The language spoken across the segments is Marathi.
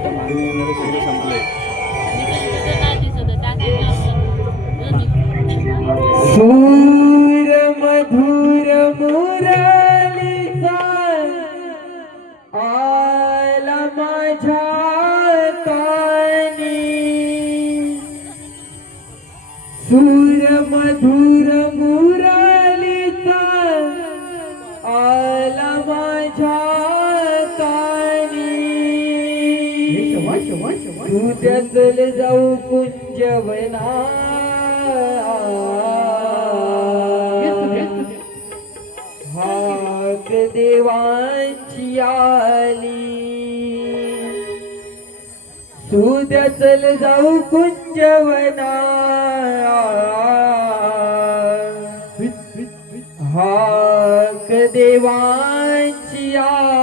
आता मागणी येणारे सगळे संपले. सूर मधुर मुरलीचा आला माझ्या कानी सूर मधुर मुरलीचा आला माझ्या कानी उद्या चल जाऊ कुंजवना हाक देवांची आली सुद्या चल जाऊ कुंजवना हाक देवांची आली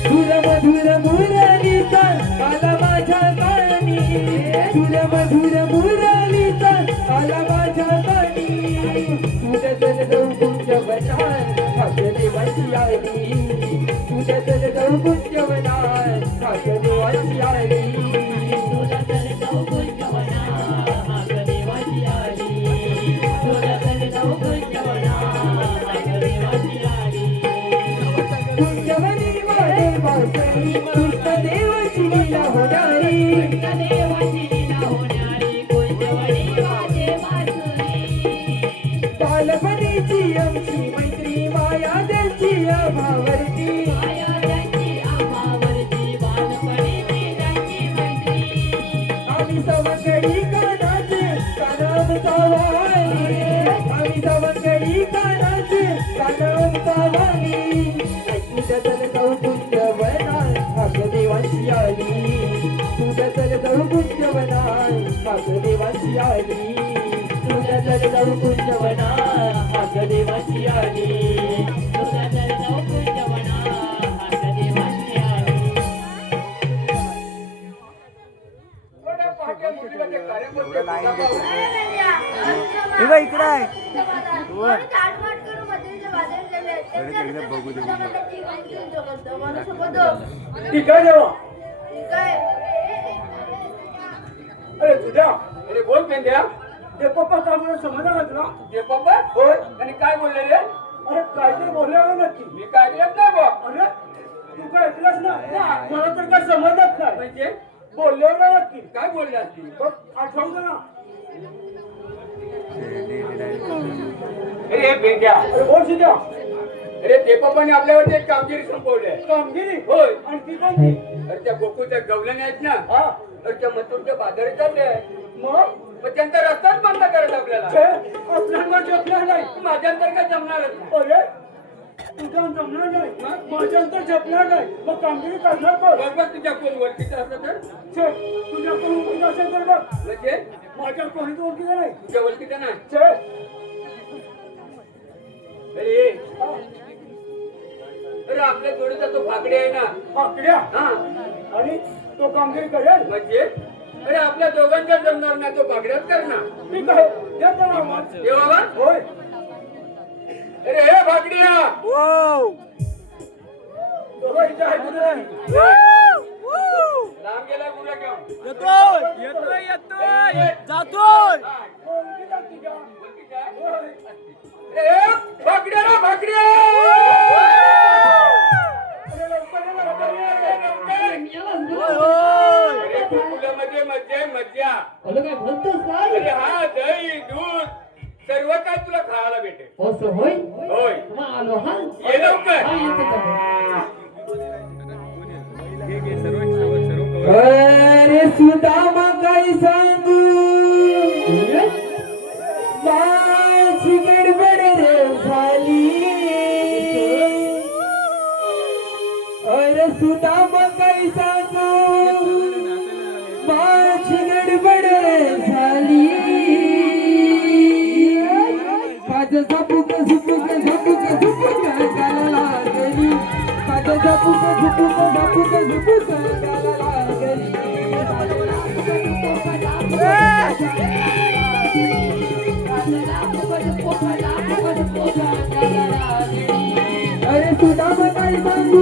सुर मधुर मुरलीचा आला माझ्या कानी सुर मधुर मुरलीचा आला माझ्या कानी तुझ्या चल जाऊ कुंजवनात हाक देवाची आली तुझ्या चल जाऊ कुंजवनात हाक देवाची आली तुझ्या चल जाऊ कुंजवनात हाक देवाची आली तुझ्या चल जाऊ कुंजवनात हाक देवाची आली कुंजवनी वाडे बासरी कृष्ण देवाची लीला होणारी कुंजवनी वाडे बासरी बालपणीची आमची मैत्री माया त्यांची अभावरती बालपणीची त्यांची मैत्री आम्ही सवंगडी कानाचे कानाम चावाली आम्ही सवंगडी कानाचे कानाम चावाली तुझ्या चल जाऊ कुंजवनात हाक देवाची आली तुझ्या चल जाऊ कुंजवनात हाक देवाची आली तुझ्या चल जाऊ कुंजवनात हाक देवाची आली तुझ्या चल जाऊ कुंजवनात हाक देवाची आली इकडे आहे बघू दे अरे तुझ्या अरे बोल पेंद्या ते पप्पा सांगून समजला तुला ते पप्पा होय आणि काय बोलले रे अरे काय ते बोलले नक्की मी काय येत नाही बा अरे तू काय ऐकलंस ना मला तर काय समजत नाही म्हणजे बोलले ना नक्की काय बोलले असतील बघ आठवलं ना अरे पेंद्या अरे बोल तुझ्या अरे ते पप्पाने आपल्यावरती एक कामगिरी संपवली कामगिरी होय आणि ती कोणती अरे त्या गोकुळच्या गवल्याने आहेत ना हा तर त्या मथुरच्या बाजारात चालले मग त्यांचा रस्ताच बंद करायचा आपल्याला जपणार नाही माझ्यानंतर काय जमणारच अरे तुझ्या जमणार नाही माझ्यानंतर जपणार नाही मग कामगिरी करणार बरोबर तुझ्या कोण ओळखीचं असं तर तुझ्या कोण ओळखीचं असेल तर बघ म्हणजे माझ्या कोणीच ओळखीचं नाही तुझ्या ओळखीचं नाही अरे आपल्या जोडीचा तो फाकडी आहे ना फाकड्या हा आणि तो कामगिरी करेल म्हणजे अरे आपल्या दोघांच्या जमणार नाही तो फाकड्याच करणार ठीक आहे ये बाबा होय अरे हे फाकड्या लांब गेला गुरा घेऊन येतोय जातोय भाकड्या ना भाकड्या मध्ये मज्जा मज्जा अरे हा दही दूध सर्व काय तुला खायला भेटेल असं होय होय आलो हा ये लवकर अरे सुदामा काय सांगू माझी गडबड रे झाली अरे सुदामा काय सांगू माझी गडबड झाली माझं झपुक झुपुक झुक सुदाम काय सांगू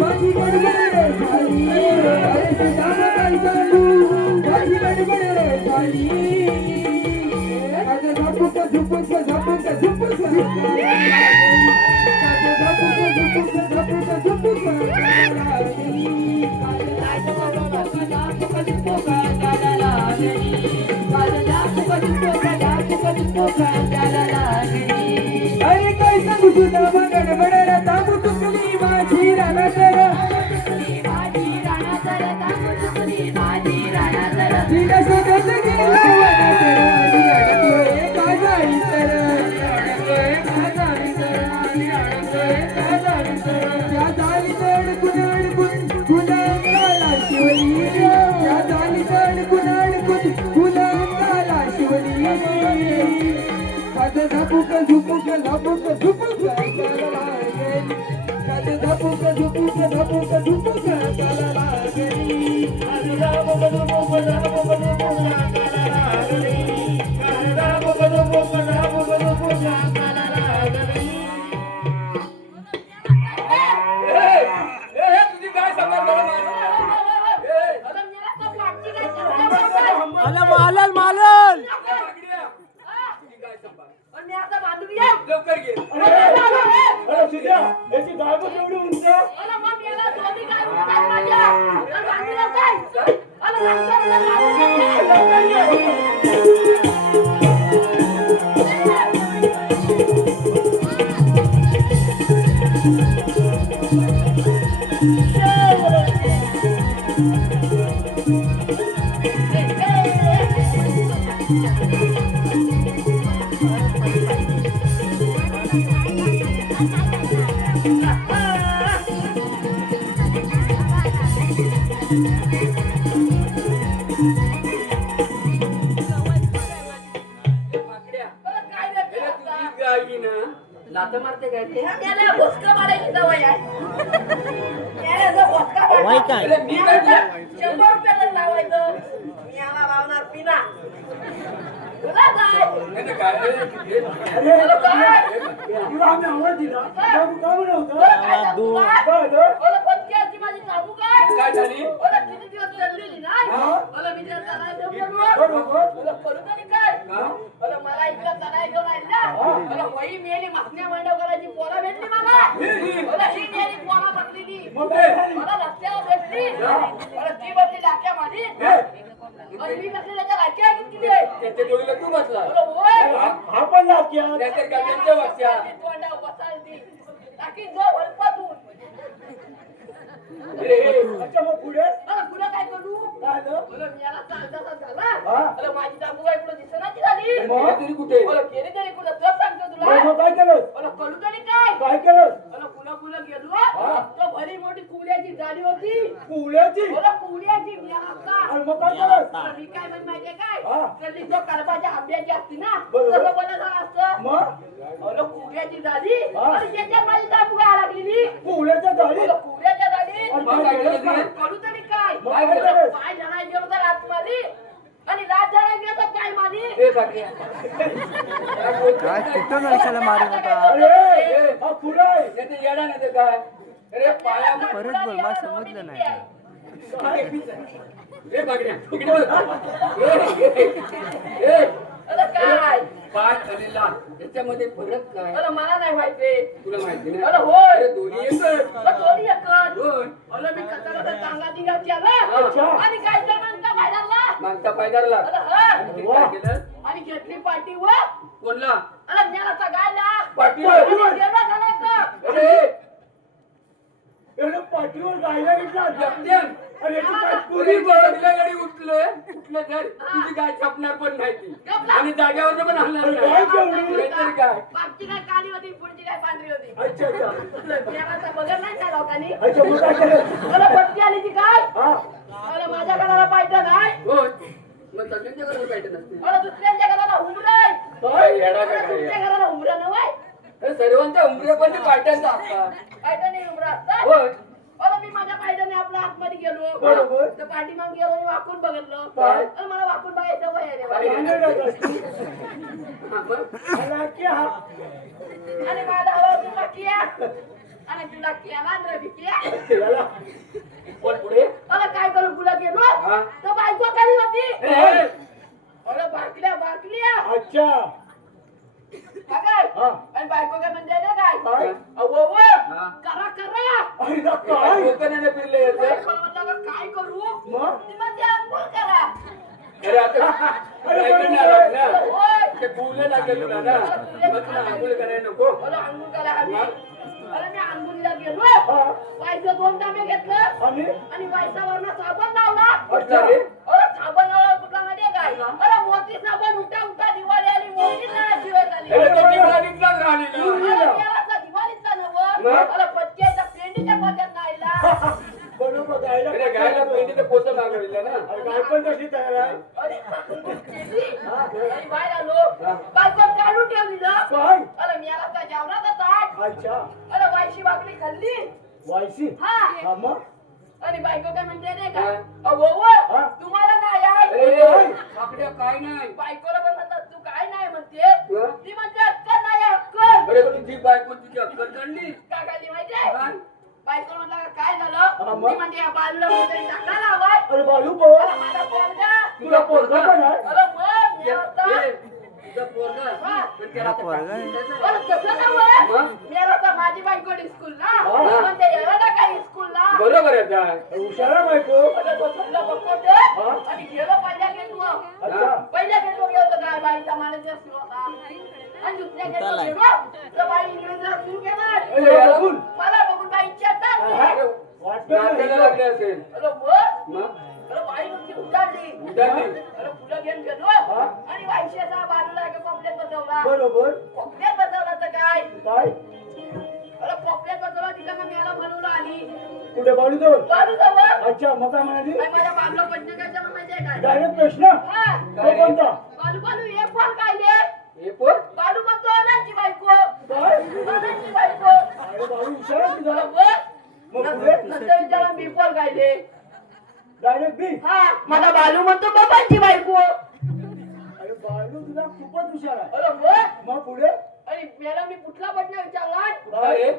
माझी गडबड रे झाली अरे सुदाम काय सांगू माझी गडबड रे झाली माझं झपुक झुपुक झपुक झुपुक अरे काय सांगू तुझा गडबड ताबू तुकली माझी रानातर तिला शोधत गेलो वनातर आणि अडकलोय का जाई तर त्या जाळीत अडकून अडकून गुलाला शिवली त्या जाळीत अडकून अडकून गुलाला शिवली माझं झपुक झुपुक झपुक झुपुक माझं झपुक झुपुक झपुक झुपुक तुझी काय संबंध मालल मालल लवकर घे अरे सुद्या याची गाय पण एवढी उंच लात मारते काय ते त्याला भोसका मारायची सवय आहे. त्याला जर भोसका मारला, वय काय? अरे मी काय केलं? 100 रुपयाला लावायचं. मी याला लावणार पिना. तुला काय? नाही तर काय रे? तुला काय? तुला आम्ही आवाज दिला बाबू का म्हणत तुला होता काय सांगू काय? काय झालं? तुला पंचायतची माझी सांगू काय? काय झाली? तुला किती दिवस चाललेली नाही? हा? तुला मी जर चालायचं बरोबर. बरोबर तुला करू तरी काय? हा? तुला मला इकडं चालायचं घेऊन आली ना? तुला वही मेली मागण्या मांडव करायची पोरा भेटली मला. तुला ही मेली पोरा बसलेली. मग काय झाली? मला रस्त्यावर भेटली. मला ती बसली लाक्यामध्ये. आणि मी बसली त्याच्या लाक्या किती आहे? त्यांच्या डोळीला तू बसला तुला होय? हा पण लाक्या नाहीतर काय त्यांच्या वरच्या ती तोंडावर बसायची. टाकी जो वळपातून. अरे अच्छा मग पुढे मला पुढं काय करू? काय झालं? मला मियाला चालता झाला. हा? मला माझी जांभू काय कुठं दिसेनाची झाली. मग? गेली तुझी कुठे मला गेली तरी कुठं तर सांगतो मग तुला. मग काय केलं मला कळू तरी काय? काय केलं मला पुन्हा पुन्हा गेलो. तो भरी मोठी कुल्याची गाडी होती. पुण्याची मला कुल्याची मियाला. आणि मग काय केलं मी काय म्हणत माहितीये काय? हा. तर ती जो कडबाच्या आंब्याची असती ना, बरोबर. तसं बनवलं असतं. मग अरे कुल्याची झाली. हा. आणि त्याच्यात माझी जांभू काय लागलेली. पुण्याच्या गाडीत मला कुल्याच्या झाली. आणि मग काय काय केलं केलं? कळू तरी काय? मग काय केलं? पाय धरायला गेलो तर हात मारली. आणि रात धरायला गेलो तर पाय मारली. ए काकी. काय कुठं नरशाला मारत होता अरे हा पुढे आहे. त्याचं येडा नाही तर काय अरे पाया परत बोल मला समजलं नाही ए बागड्या इकडे बघ. ए अरे काय? पाय आणि लाल याच्यामध्ये फरक काय अरे मला नाही माहिती. तुला माहिती नाही अरे होय. अरे दोन्ही एकच अरे दोन्ही एकच. होय अरे मी कचरा चांगला दिगा केला. अच्छा. आणि काय तर म्हणता बाहेरला. मागचा पायदारला अरे हा. आणि ते काय केलं आणि घेतली पाठी वर. कोणला अरे ज्याला सगायला. पाठीवर. आणि जेवढं झालं का? अरे एवढं पाठीवर गायला घेतला जगत्यान अरे याची काय पुरी बघल्या गाडी उठलं तर तुझी गाय छापणार पण नाही ती आणि जाग्यावर पण हलणार अरे काय केवढी? नाही नाहीतर काय मागची काय काळी होती, पुढची काय पांढरी होती. अच्छा अच्छा बियाणाचा बगर नाही त्या लोकांनी. अच्छा मग काय केलं मला पटकी आली ती काय? हा मला माझ्या घराला पाहिजे नाही. होय मग सगळ्यांच्या घरात पाहिजे नसते मला दुसऱ्यांच्या घराला उमराय. काय येडा का मला काय तुमच्या घराला उमरा नव्हे. अरे सर्वांच्या उमरे पण पाट्यांचा हक्का पायटा नाही उमरा असतात. होय अरे मी माझ्या पायटाने आपल्या आतमध्ये गेलो. बरोबर. तर पाठीमाग गेलो आणि वाकून बघितलं. काय? अरे मला वाकून बघायचं वय आहे रे काय? बाबा. हा, मग? लाक्या हा आणि माझा हवा तू बाकी आहे. आणि तुला केला रे भिकिया याला बोल पुढे अरे काय करू तुला गेलो हा. तर बायको करी होती ए, अरे बाटल्या अच्छा काय हा. आणि बायको काय म्हणते ना काय काय? अहो हा. करा अरे ना काय कोकणाने फिरले येते बायकोला म्हटलं का काय करू मग ती म्हणते अंघोळ करा अरे आता बायकोने आलात ना होय ते बोलले लागले तुला ना मग तुला आंघोळ करायला नको अरे अंघोळ करा हवी अरे मी अंघोळीला गेलो हा. बायचं 2 तांबे घेतलं आणि बायसावरनं साबण लावला अच्छा रे अरे साबण लावला कुठला माहितीये काय अरे मोती साबण उठा दिवाळी आली मोती नाही जीवन झाली अरे तो दिवाळीतलाच राहिलेला अरे केळाचा दिवाळीचा नवं मग? अरे पटक्याचा पेंडीच्या पोत्यात नाहीला बरोबर गायला अरे गायला पेंडी तर पोतं मागवलेलं ना अरे काय पण कशी तयार आहे अरे केली. अरे बाहेर आलो बायकोत काढून ठेवली ना काय अरे मियाला काय जेवणाचा ताट अच्छा अरे वायशी भाकरी खाल्ली वायसी हा हा मग आणि बायको काय म्हणते नाही का हा. अहो हा. तुम्हाला नाही आहे ए, आपल्या काय नाही बायकोला पण म्हणतात तू काय नाही म्हणते हा? ती म्हणते अक्कल नाही अक्कल अरे तुझी बायको तुझी अक्कल काढली काय काय ती माहितीये काय? बायको म्हटलं का काय हा, झालं मग? ती म्हणते या बाजूला कुठेतरी टाका लावाय अरे बालू पवार अरे माझा पोरगा तुला पोरगा पण आहे अरे मग मी होता. ए, तुझा पोरगा हा. पण त्याला आता पोरगा आहे. टाकून अरे तसं नव्हे. मग? मी होता माझी बायको स्कूल ना हा. म्हणते याला ना काही स्कूल ना बरोबर आहे काय हुशार आहे बायको अरे तो थंड बघतो हा. आणि गेलो पहिल्या गेलो अच्छा पहिल्या गेलो गेलो काय बाईचा माणूस सुरू होता आणि दुसऱ्या गेलो गेलो तर बाई इंग्रजीला सुरू केला अरे बघून मला बघून बाई इच्छा अरे, नाचायला लागले असेल अरे मग मग अरे बाई नुसती उडाली उडाली. अरे फुलं घेऊन गेलो हा. आणि बाईशेचा बाजूला एक पॉपलेट बसवला बरोबर पॉपलेट बसवला तर काय काय अरे पॉपलेट बसवला तिथं मेला म्हणून आली कुठे बालू जवळ बाजू जवळ अच्छा मग काय म्हणाली आणि माझ्या बाजूला पंचकाच्या माहितीये काय डायरेक्ट प्रश्न हा तो कोणता बालू बालू हे पण काय ले हे पोर बालू म्हणतो अनाची बायको काय अनाची बायको अरे बालू हुशार आहे तुझा मग पुढे नंतर विचारा मी पण काय ले डायरेक्ट बी हा माझा बालू म्हणतो बाबांची बायको अरे बालू तुझा खूपच हुशार आहे अरे मग मग पुढे आणि मेला मी कुठला प्रश्न विचारला काय आहे?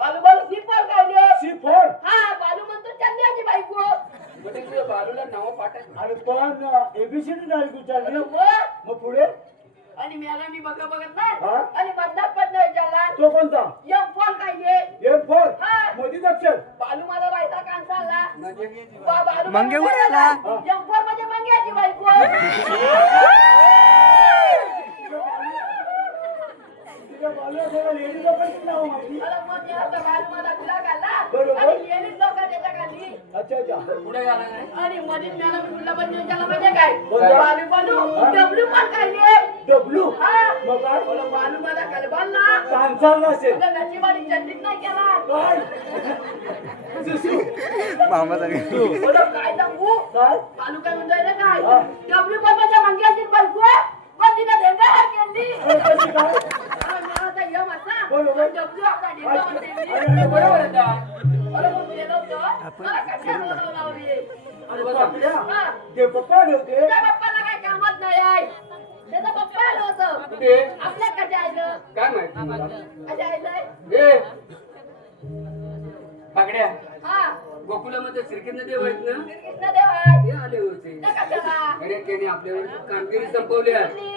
बालू बालू सी पण काय ले सी फोर हा बालू म्हणतो चंद्राची बायको म्हणजे तुझ्या बालूला नाव पाठायचं अरे पण एबीसीडी डायरेक्ट अरे विचारली मग मग पुढे आणि मेला मी बघत हा? नाही आणि मधला प्रश्न विचारला तो कोणता यम फोन काय ले एम फोर हा. मोदीच अक्षर बालू माझा बायचा कांसा आला म्हणजे बालू मंगे कुठे आला? यम फोन म्हणजे मंग्याची बायको तुझ्या बालूला थोडा लेडी लोकांची नाव माहिती अरे मग या आता बालू माझा गुला घाला बरोबर. आणि येलीच लोक त्याच्या खाली अच्छा अच्छा पुढे गेला नाही आणि मधीच मला मी कुठला पण विचारला म्हणजे काय कोणता? बालू बालू हा? डब्ल्यू पण काय ले डब्ल्यू हा मग काय बोला बालू माझा कलबाला कांसारला असेल नशिबाने चंडीत नाही केला काय सुसू. मामा सांगितलं बोला काय सांगू काय बालू काय म्हणतोय ना काय हा. डब्ल्यू पण माझ्या मंग्याची बायको पण तिने धेंगा केली अरे कशी काय मला आता यम असा बरोबर. डब्ल्यू आपला धेंगा अरे, म्हणते अरे, बरोबर आहे का? अरे मग गेलो होतो मला कशाला लावली अरे पापड्या हा. ते पप्पा आले होते तुझ्या पप्पाला काही कामच नाही आहे त्याचा पप्पा आलं होतं कुठे आपल्या कशा आलं काय माहिती मला कशा आलंय ए पागड्या हा गोकुलामध्ये श्रीकृष्ण देव आहेत ना कृष्ण देव आहे ते आले होते त्या कशाला अरे त्याने आपल्यावर कामगिरी संपवली आहे कुठली?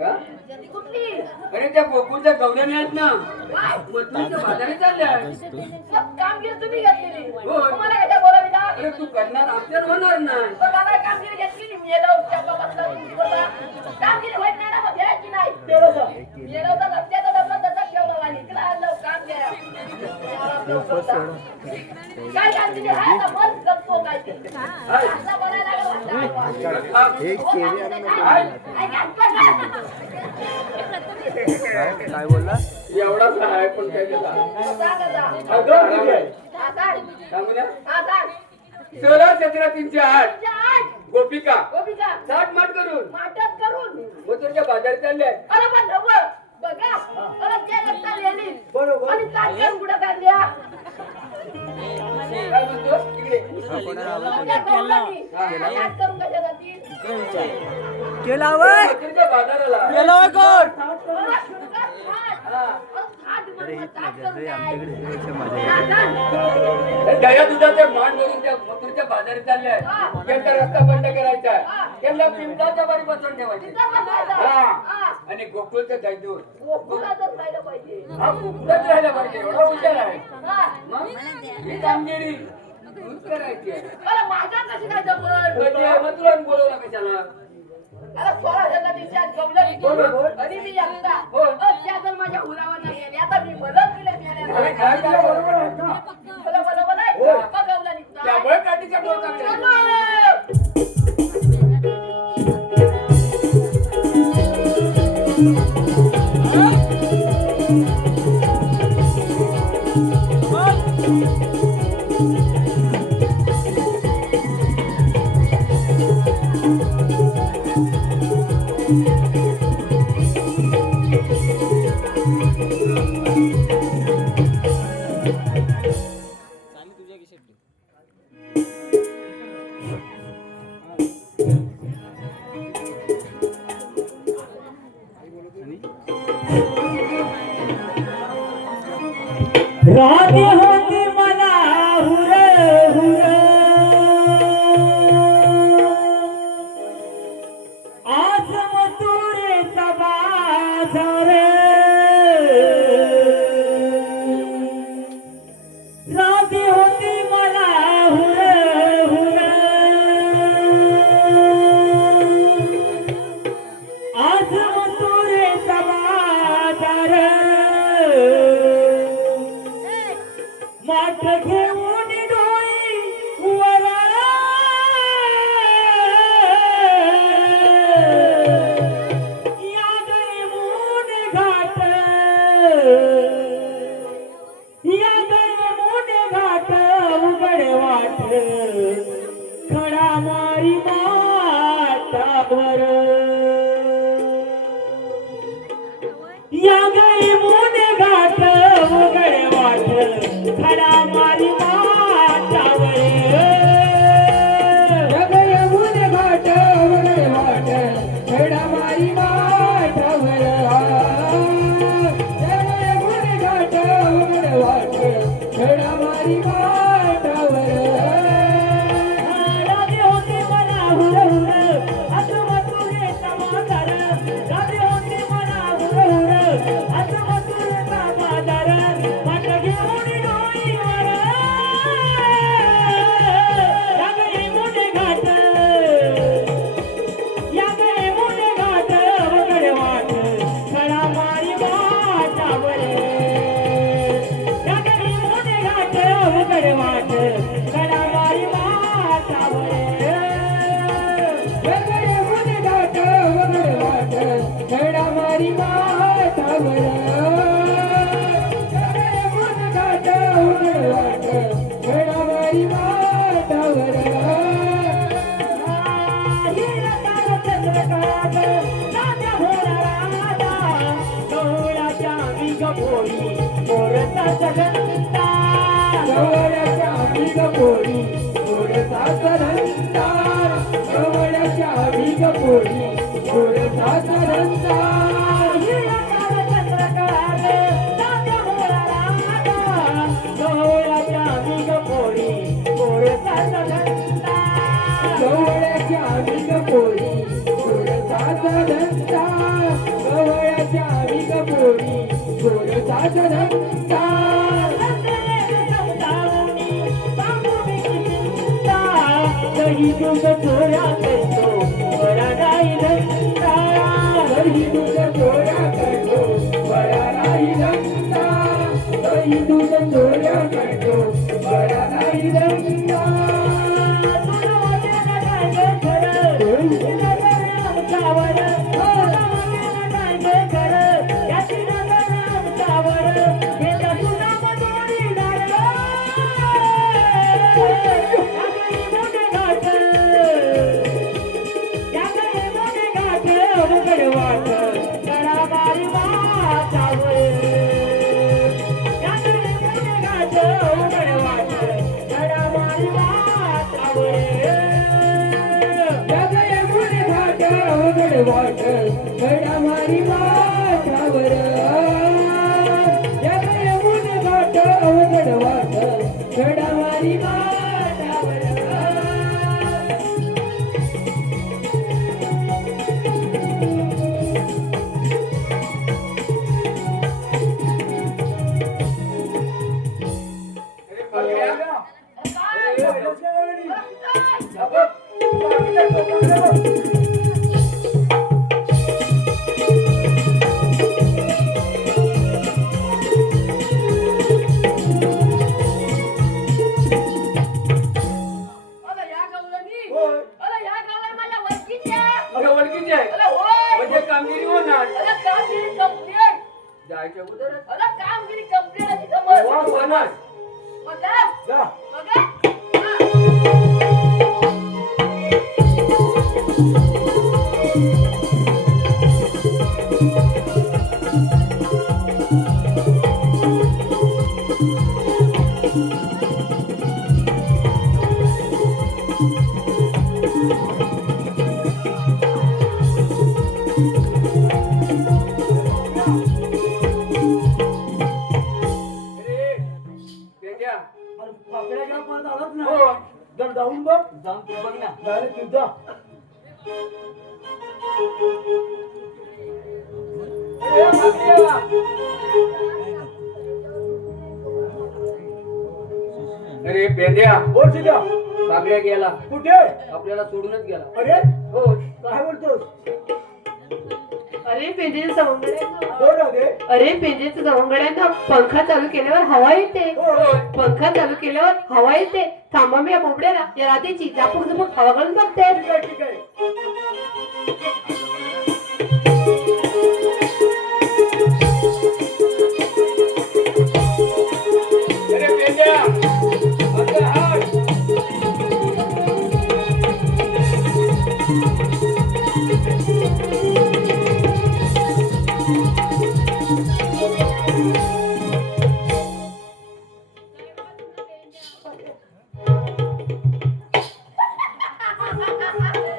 हा? ती कुठली अरे त्या गोकुळच्या गवल्याने आहेत ना काय? मथुरीच्या बाजारी चालल्या मग कामगिरी तुम्ही घेतलेली होय. तुम्हाला कशा बोलाविला अरे तू करणार आमच्यावर होणार नाही पण मला कामगिरी घेतली मी येलो चप्पा बसला तुमचा कामगिरी होत नाही ना मग घ्यायची नाही तेवढं सांग. येलो तर लक्षात डबला तसाच ठेवला आणि इकडे आलो काम घ्या काय कामगिरी आहे ना मग करतो काय ते असं बोलायला लागलं हा. हे केळी आणि काय बोलला एवढाच आहे पण काय त्याला अगं किती आहे? सांगू ना आता 16-17-308 गोपिका गोपिका साठ माठ करून माटत करून मथुरच्या बाजारी चालले अरे पण ढवळ बघा अरे ते लगता लिहिली बरोबर आणि काढल्या कुठं काढल्या काय म्हणतो तिकडे त्या गवळणी. हात करून कशा जातील केला वय मथुरच्या बाजाराला केला वय कोण अरे शुनकात खाट. हा. अरे खाट अरे मग हीच ताट मजा करून रे, काय? आमच्याकडे त्यापेक्षा मजा हा, येते. जा. दया दुधाचे मान भरून त्या मथुरच्या बाजारात चालले त्यांचा रस्ता बंद करायचा त्यांना पिंपळाच्या बारी बसवून ठेवायचे तिथं बसायचं. हा. हा. आणि गोकुळचं जायचं गोकुळातच राहिलं पाहिजे. हा गोकुळात राहायला पाहिजे एवढा हुशार आहे हा. मग ही कामगिरी तूच करायची आहे. अरे माझ्या कशी काय जमल? म्हणजे मथुरान बोलवला कशाला अरे 16 दिवसात गवलं बोल. आणि मी एकटा. बोल. त्या जर माझ्या हुरावर नाही गेले आता मी भलं दिले अरे काय केलं बरोबर आहे का? भलं भलं भलं आहे. हो. मग गवला निघतो. त्यामुळे काठीच्या डोक्यात राधी होती मला हुर हुर आज मथुरेचा बाजार राधी होती मला हुर हुर आज मथुरेचा बाजार माठ घेऊन डोई वरा या गई मून घाट या गई मून घाट उघड वाट खडा मारी मातावर या गई मून घाट उघड वाट खडा मारी मातावर जगय मुन घाट वगळे वाट खेडा मारी माठावर जगय मुन घाट वगळे वाट खेडा मारी माठावर राधी होती मला हुर हुर असं मथुरेचा बाजार राधी होती मला हुर हुर असं मथुरेचा बाजार माठ घेऊन डोईवर या गई मोठे घाट या गई मोठे घाट वगड वाट खडा मारी वाटावर या गई मोठे घाट वगड वाट खडा मारी वाटावर जगय मुन घाट वगळे वाट खेडा मारी माठावर जगय मुन घाट वगळे वाट खेडा मारी माठावर गवळ्याच्या भिग पोळी गोडसाच रंगार गवळ्याच्या भिग पोळी गोडसाच रंगार गवळ्याच्या भिग पोळी गोडसाच रंगार गवळ्याच्या भिग पोळी गोडसाच रंगार दही दूध चोऱ्या करतो बरा नाही धंदा दही दूध चोऱ्या करतो बरा नाही धंदा दही दूध चोऱ्या करतो बरा नाही धंदा जगय मुन घाट वगळे वाट खडा मारी माठावर जगय समज मतलब जा. बघा हा. अरे पेंड्या अरे पाकळ्या घ्या परत आलाच ना. हो. जर जाऊन बघ. जाऊन तू बघ ना नाही तू जा. ए, बापऱ्या. अरे पेंड्या बोल सीधा. बागड्या गेला कुठे? आपल्याला सोडूनच गेला अरे हो काय बोलतोस? अरे पेंजेचं सवंगड्यांना बोल ना रे. अरे पेंजेचं सवंगड्यांना पंखा चालू केल्यावर हवा येते हो. पंखा चालू केल्यावर हवा येते थांबा मी या बोबड्याला या रात्रीची झापूक झुपूक हवा घालून बघते ठीक आहे ठीक आहे. अरे पेंड्या आता हात.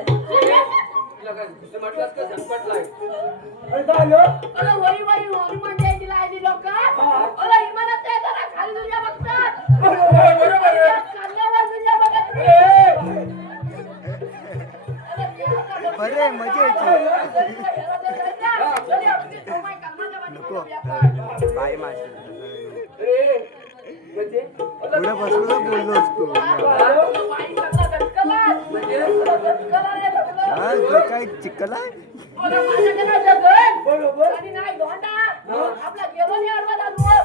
तुला काय म्हटलंस का झटपटलाय अरे काय आलं? अरे वरी वरी वरी म्हणजे तिला आली लोक अरे इमानात ते जरा खाली तुझ्या बघतात बरोबर आहे. कांद्यावर तुझ्या बघत बरे मजा नको बाय माझी अरे म्हणजे पुढे बसलो बोललो असतो काय चिकल आहे बरोबर. आणि नाही धोंडा आपला गेलो नाही अडवा झालो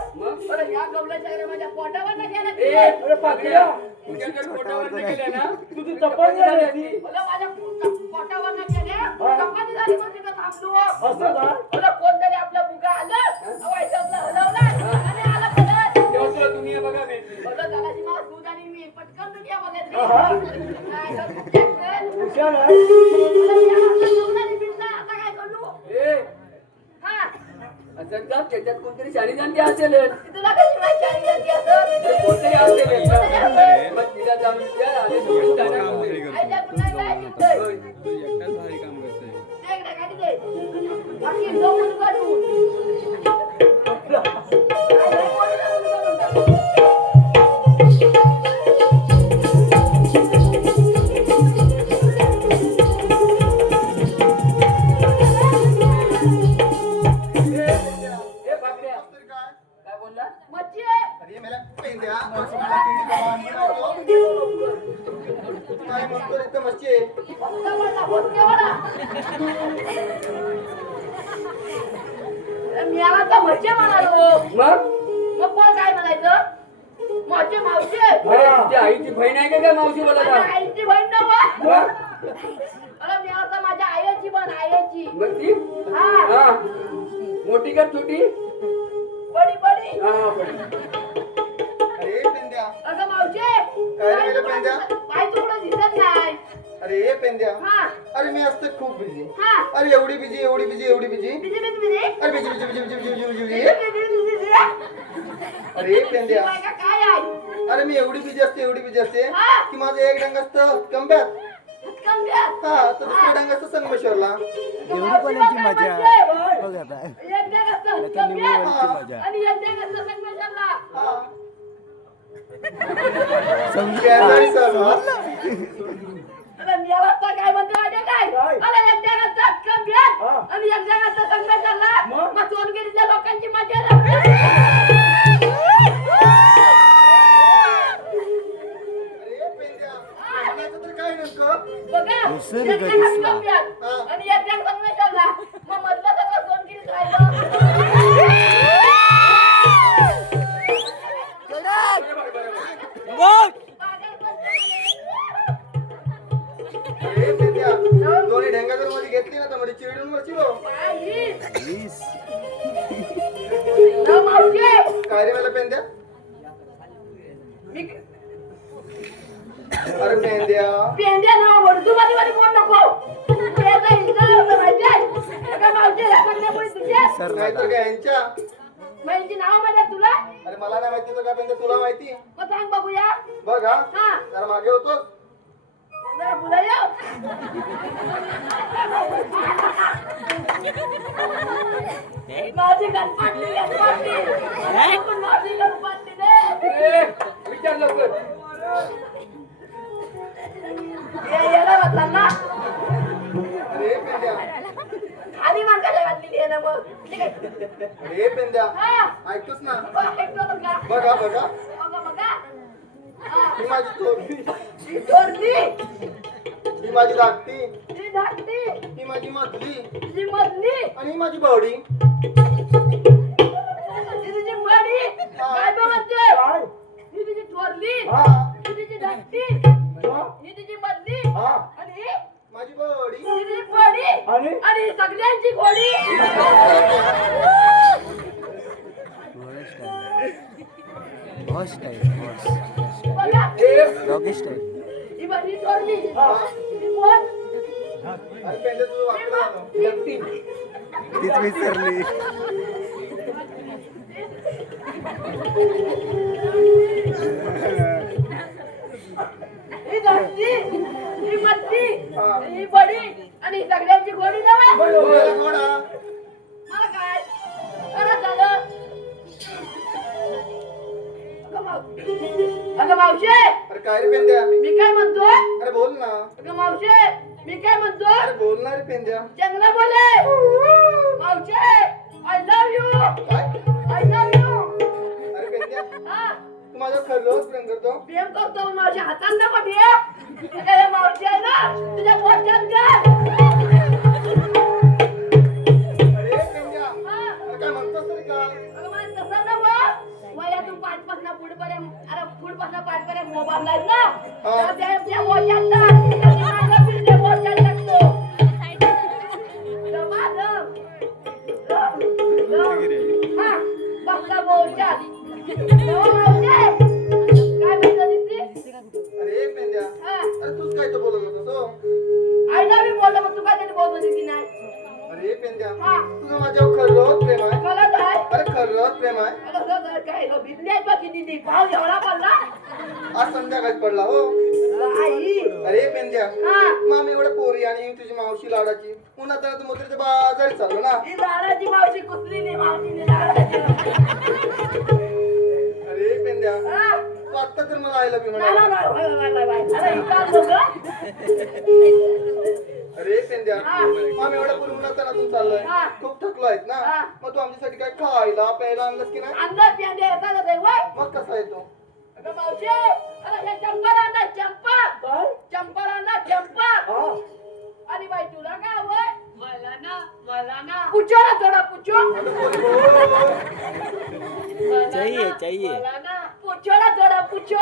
अरे या गवल्याच्या घरी माझ्या पोटावर न गेला ए, अरे पाकळ्या. तुझ्या जर पोटावर नाही गेल्या ना तुझी चपाती झाली होती. मला माझ्या पोटावर न गेल्या चपाती झाली म्हणते का थांबलो असं का? मला कोणतरी आपलं बुगा आलं वाईट आपलं हलवलं आणि आलं परत तेव्हा तुला दुनिया बघा भेटली मला दादाची मास दूध आणि मी पटकन दुनिया आहा. बघितली नाही तर चक्कर. हुशार आहे. मला त्या हातात जेवण आणि पिझ्झा आता काय करू ए हा असं का त्याच्यात कोणतरी शाणी जाणती असेल तुला कशी माहिती आहे की असं कोणतरी असेल मग तिला जाऊन विचार आणि सोडून जाणार. आईच्या पुन्हा काय दिसतंय होय. देख ना गाडी दे बाकी जाऊन काढू ए बाकड्या काय बोलला मच्छी आहे अरे मला पेंद्या काय म्हणतो रे मच्छी मी आता मच्छी म्हणालो मग मग कोण काय म्हणायचं मच्छी मावशी अरे तुझ्या आईची बहीण आहे का काय मावशी बोलत माझ्या आहे? आईची बहीण नव्ह मग अरे मी आता माझ्या आईची पण आईची मग ती हा हा मोठी का छोटी बडी बडी हा बडी. अरे पेंद्या अगं मावशी काय रे पेंद्या? पाय तुकडं दिसत नाही अरे पेंद्या हा अरे मी असते खूप बिझी हा अरे एवढी बिझी एवढी बिझी एवढी बिझी बिजी बिजी बिजी अरे busy busy busy busy busy busy busy busy busy busy अरे पेंद्या बायका काय आहे अरे मी एवढी बिझी असते हा. की माझं एक डंग असतं कंब्यात हटकन द्या हा तर दुसरं डंग असतं संगमेश्वरला एवढी कोणाची मजा बघ आता एकदा कसं आता निवडची मजा आणि एकदा कसं संगमेश्वरला हा समजून शेजारी चालू हा. अरे मी आता काय म्हणतो माहिती काय काय? अरे एक जगाचा कम्प्यात हा. आणि एक जगाचा संगमेश्वरला मग? मग सोनगिरीच्या लोकांची मजा लागते अरे पेंद्या म्हणायचं तर काय नेमकं बघा निसर्ग एक जगाचा दिसला. कम्प्यात हा. आणि एक जग संगमेश्वरला मग मधलं सगळं सोनगिरीत राहिलं अरे पेंद्या दोन्ही ढेंगा जर मध्ये घेतली ना तर मध्ये चिरडून वरची रो बाई, वीस न मावशी अरे पेंद्या पेंड्या नाव वरदू मध्ये बोल नको पेंड्या इंद्रा होतं माहितीये का मावशी लग्नामुळे तुझ्या नाही तर काय यांच्या म्हणजे नाव माहिती आहे तुला अरे मला नाही माहिती तर काय पेंद्या तुला माहिती मग सांग बघूया बघ हा हा जरा मागे होतोस जरा पुढे ये माझी गणपती पण माझी गणपती रे विचार लवकर याला बसला ना अरे पेंद्या खाली मान कशा घातलेली आहे ना मग ठीक आहे अरे पेंद्या हा ऐकतोस ना ऐकतो का बघा बघा बघा बघा ही माझी चोरी ही चोरली ही माझी धाकटी ही धाकटी ही माझी मधली ही मधली आणि ही माझी बवडी ही तुझी बडी काय म्हणते ही तुझी चोरली हा ही तुझी धाकटी ही तुझी मधली हा आणि ही माझी बवडी ही तुझी बडी आणि ही सगळ्यांची घोडी हॉर्स टाईप बघा डॉगी स्टाईल ही बडी चोरली ही कोण अरे पेंद्या तुझं वाकडं झालं तीच विसरली ही धाकटी ही मधली हा. ही बडी आणि ही सगळ्यांची घोडी नव्हे कोणाला कोणा मला काय परत झालं अगं मावशे अरे काय रे पेंद्या मी काय म्हणतोय अरे बोल ना अगं मावशे मी काय म्हणतोय अरे बोल ना रे पेंद्या चंद्र बोले मावशे आय लव्ह यू काय आय लव्ह यू अरे पेंद्या हा तू माझ्यावर खरंच प्रेम करतो प्रेम करतो पण मावशी हातात ना पटे अगं मावशी आहे ना तुझ्या पोटात का अरे पेंद्या हा अरे काय म्हणतोस तरी काय अगं मला तसं ना बघ वयातून 5 पासून पुढपर्यंत अरे पुढपासून 5 पर्यंत मोबाईल आहे ना हा. त्या त्या पोटात माझा पिल्ले पोटात लागतो हा बसला पोटात काय म्हणतो दिसली अरे पेंद्या हा अरे तूच काय तो बोलत होता तो आई ना मी बोललो मग तू काय तरी बोलत होती की नाही अरे पेंद्या हा तुझं माझ्यावर खरंच प्रेम आहे मला काय अरे खरंच प्रेम आहे काय भिजली आहे बाकी दिदी पाऊस एवढा पडला आज संध्याकाळी पडला हो आई अरे पेंद्या हा मामी एवढ्या पोरी आणि तुझी मावशी लाडाची उन्हात तर मोत्रीच्या बाजारी चाललो ना ही लाडाची मावशी कुसलीने मावशीने लाडाची अरे पेंद्या हा तू आत्ता तर मला आय लव्ह यू नाही, म्हणा नाही, नाही, नाही, नाही, नाही. अरे इथं दोघं? अरे पेंद्या हा. आम्ही एवढ्या पूर्वी उन्हातानातून चाललोय हा. खूप थकलो आहेत ना हा. मग तू आमच्यासाठी काय खायला प्यायला आणलंस की नाही अंदाज प्यादे येतात रे, वय. मग कसा येतो अगं मावशी, अरे हे चंपल आणा, चंपल. चंपल आणा, चंपल. आणि बाई तुला काय हवंय? मला ना. पुछो ना थोडा, पुछो. चाहिए चाहिए मला ना. पुछो ना थोडा, पुछो.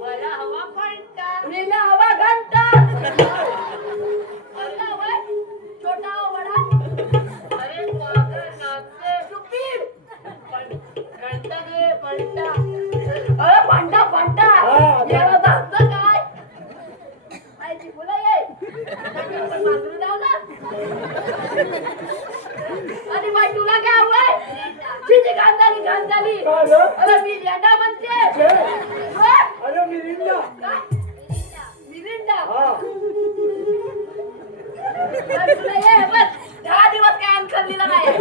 मला हवा घंटा. नीला हवा घंटा. मला हवाय छोटा हो बडा. अरे पागल नाचते. Stupid. घंटा दे, घंटा. अरे घंटा, घंटा. याला दाखतं काय? आईची फुलं ये. मांजरू लावला. आणि बाई तुला काय हवंय? चिची गांधारी गांधारी. अरे मी लेंडा म्हणते. अरे मिरिंडा काय? मिरिंडा. बाई तुला ये बस. 10 दिवस काय अंतर दिला नाही. आणि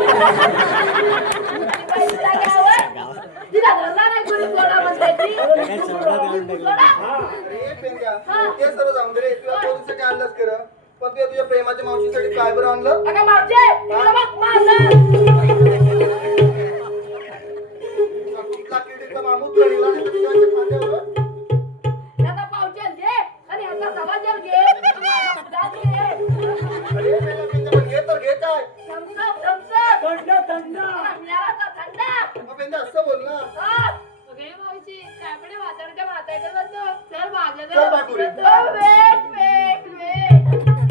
बाई तुला काय हवंय? तिला धरला नाही कोणी सोडा म्हणते ती. सोडा. अरे पेंद्या ते सर्व जाऊन दे रे तुला पोरीसाठी आणलंस खरं पण तू तुझ्या प्रेमाच्या मावशीसाठी काय बरं आणलं अगं मावशे, तिला बघ माझं. कुठला किडीचा मामूस गडीला आणि तुझ्या खांद्यावर याचा पावचेल घे आणि याचा समाचार घे. दात घे. अरे पेंद्या पण घे तर घे काय थम्सअप, थम्सअप. थंडा थंडा मिळाला तर थंडा. मग पेंद्या असं बोल ना हा. अगे मावशी काकडे वातावरच्या वाटायचं जातो चल माझ्या चल बाटुरी. Wait wait wait.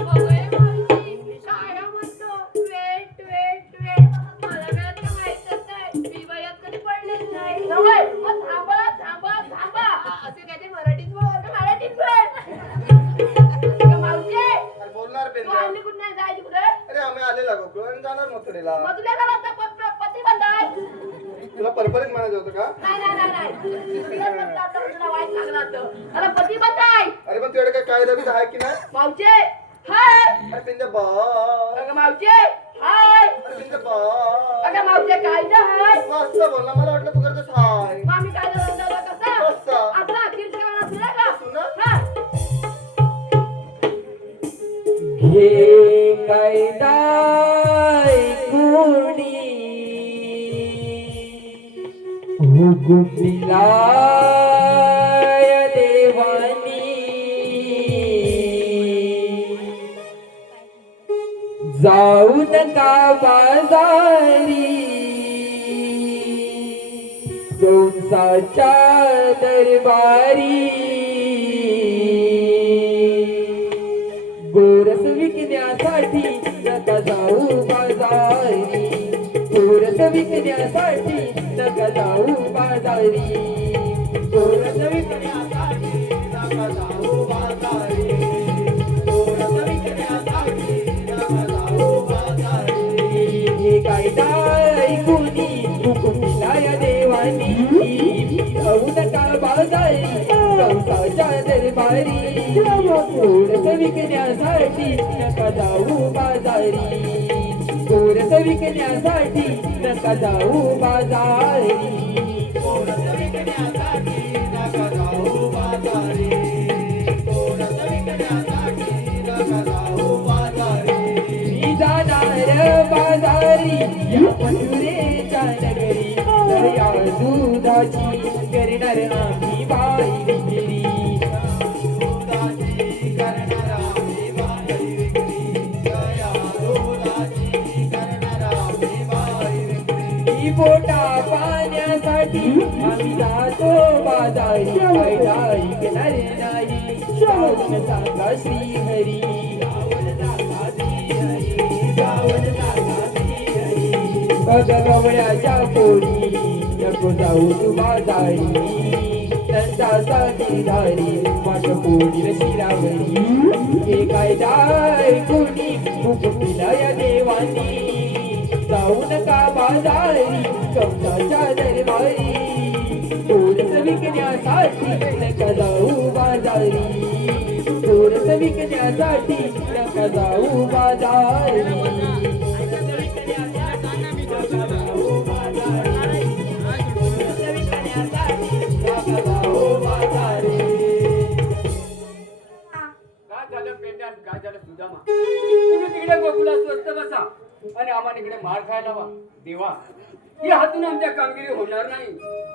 अगे मावशी शाळा म्हणतो वेट वेट वेट मला काय आता माहितच नाही मी वयात कधी पडलेच नाही नव्हे, मग थांब यात्रेला मधुल्या घरात पती बंधाय. तुला परपरीत म्हणायचं होतं का? नाही. तिला म्हणतात तर तुला वाईट लागलं होतं. त्याला पती बंधाय. अरे पण तुझ्याकडे काय काय रवी आहे की नाही? मावचे हाय. अरे पिंजा बा अगं मावचे हाय. अरे पिंजा बा अगं मावचे काय हाय. मस्त बोलला, मला वाटलं तू करतोस हाय. मामी काय झालं कसं मस्त. आता कीर्ती गाणं असलं का सुना? हा. हे कायदा कोणी हुकूम दिलाय देवानी जाऊ नका बाजारी कंसाच्या दरबारी गोरस विकण्यासाठी नका जाऊ बाजारी गोरस विकण्यासाठी नका जाऊ बाजारी गोरस विकण्यासाठी नका जाऊ बाजारी गोरस विकण्यासाठी नका जाऊ बाजारी हे कायदा ऐकूनी हुकूम दिलाय देवानी जाऊ नका बाजारी कंसाच्या दरबारी गोरस विकण्यासाठी नका जाऊ बाजारी गोरस विकण्यासाठी नका जाऊ बाजारी गोरस विकण्यासाठी नका जाऊ बाजारी गोरस विकण्यासाठी नका जाऊ बाजारी मी जाणार बाजारी या मथुरेच्या नगरी तर या दुधाची करणार आम्ही बाई विक्री पोटा पाण्यासाठी आम्ही जातो बाजारी फायदा ऐकणार नाही श्रावण सांगा श्रीहरी बघ गवळ्याच्या पोरी नको जाऊ तू बाजारी नंदाचा गिरधारी माझ्या पोरीला शिरावरी हे कायदा ऐकूनी हुकूम दिलाय देवानी जाऊ नका बाजारी कंसाच्या दरबारी गोरस विकण्यासाठी नका जाऊ बाजारी गोरस विकण्यासाठी नका जाऊ बाजारी काय झालं पेंड्यान, काय झालं सुदामा? तुम्ही तिकडे गोकुला स्वस्त बसा आणि आम्हाला इकडे मार खायला वा देवा. या हातून आमच्या कामगिरी होणार नाही.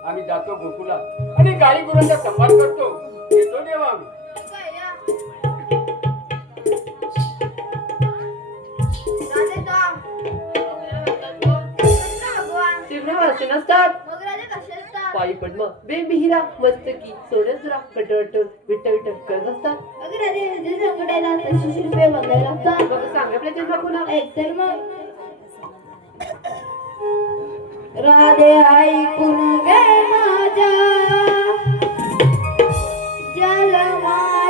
आम्ही जातो गोकुला आणि गाई गुरांचा संभाळ करतो. येतो देवा आम्ही. शिवने नसतात पायी पद्म बेबिहिरा मस्तकी सोडसरा कटवट विट्ट विट्ट करत असतात बघ सांगा प्रत्येक पुन्हा राधे ऐकून गे माझ्या